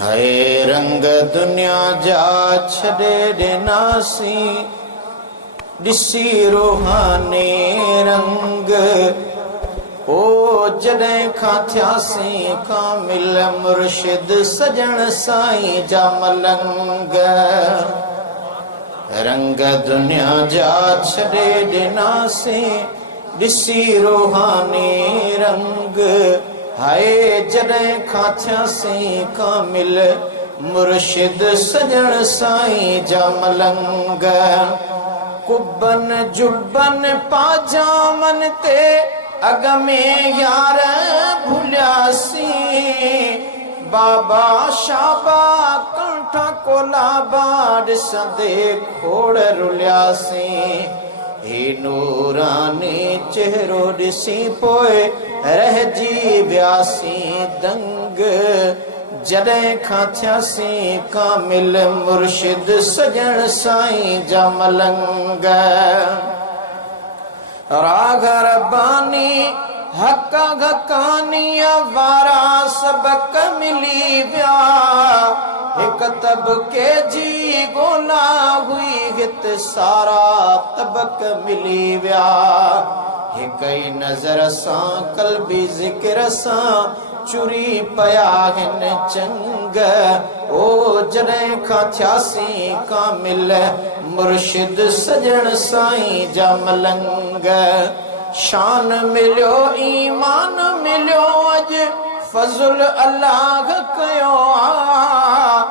हाय रंग दुनिया जा छॾे ॾिनासी, ॾिसी रूहानी रंग। ओ जॾहिं खां थियासीं कामिल मुर्शिद सजण साईं जा मलंग। रंग दुनिया जा छॾे ॾिनासी, ॾिसी रूहानी रंग। हाय जॾहिं खां थियासीं कामिल मुर्शिद सजण साईं जा मलंग। कुबन जुबन पाजामन ते अग में यार भुलियासी, बाबा शाबा कंठा कोलाबा ॾिसंदे खोड़ रुलियासी। हे नूरानी चेहरो ॾिसी पोइ रहजी वियासी दंग। जॾहिं खां थियासीं कामिल मुर्शिद सजण साईं जा मलंग। राग रबानी हक हकानी वारा सबक मिली विया। हिक तबके जी गोला हुई हित सारा तबक मिली विया। हिक ई नज़र सां कल्बी ज़िक्र सां चुरी पया हिन चंग। ओ जॾहिं खां थियासीं कामिल मुर्शिद सजण साईं जा मलंग। शान मिलियो ईमान मिलियो अॼु फज़ुल अल्लाह कयो आ।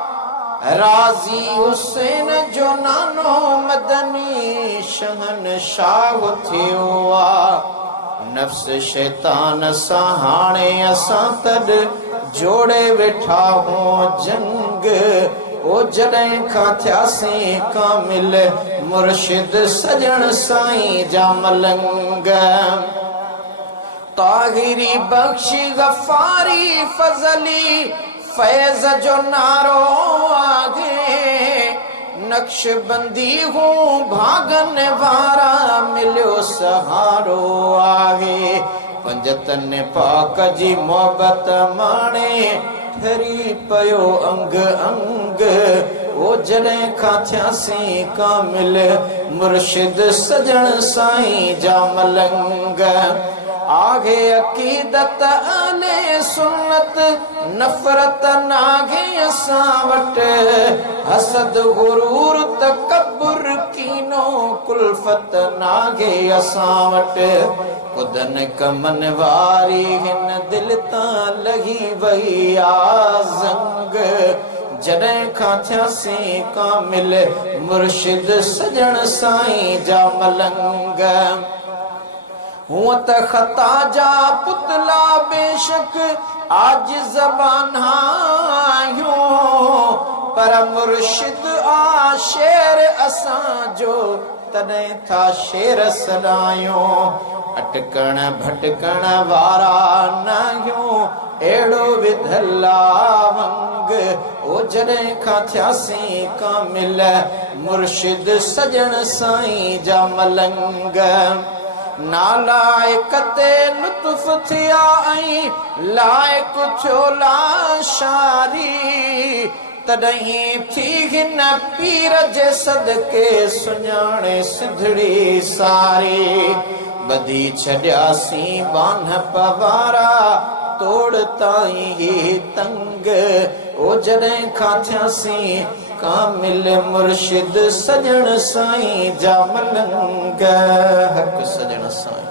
राज़ी हुसैन जो नानो मदनी शहनशाह थियो आ। नफ्स शैतान सां हाणे असां तॾ जोड़े वेठा हो जंग। ओ जॾहिं खां थियासीं कामिल मुर्शिद सजण साईं जा मलंग। ताहिरी बख्शी गफ़ारी फज़ली फैज़ जो नारो आगे। नक्शबंदी हूँ भागन वारा मिलियो सहारो आहे। पंजतन पाक जी मोहब्बत माणे ठरी पयो अंग अंग। ओ जॾहिं खां थियासीं कामिल मुर्शिद सजण साईं जा मलंग। आगे अकीदत अहले सुन्नत नफ़रत नागे असां वटि। हसद गुरूर तकब्बुर कीनो कुल्फत नागे असां वटि। खुदन कमन वारी हिन दिल तां लही वई आ ज़ंग। जॾहिं खां थियासीं कामिल मुर्शिद सजण साईं जा मलंग। हूअं त ख़ता जा पुतला बेशक आज ज़बान आहियूं, पर मुर्शिद आ शेर असांजो तॾहिं था शेर सॾायूं। अटकण भटकण वारा नाहियूं अहिड़ो विधल वंग। ओ जॾहिं खां थियासीं कामिल मुर्शिद सजण साईं जा मलंग। नालाइक ते लुत्फ थिया ऐं लाइक थियो लाशारी। तॾहिं थी हिन पीर जे सदके सुञाणे सिंधड़ी सारी। ॿधी छॾियासीं बानप वारा तोड़ ताईं ही तंग। ओ जॾहिं खां थियासीं कामिल मुर्शिद सजण साईं जा मलंग। हक़ सजण साईं।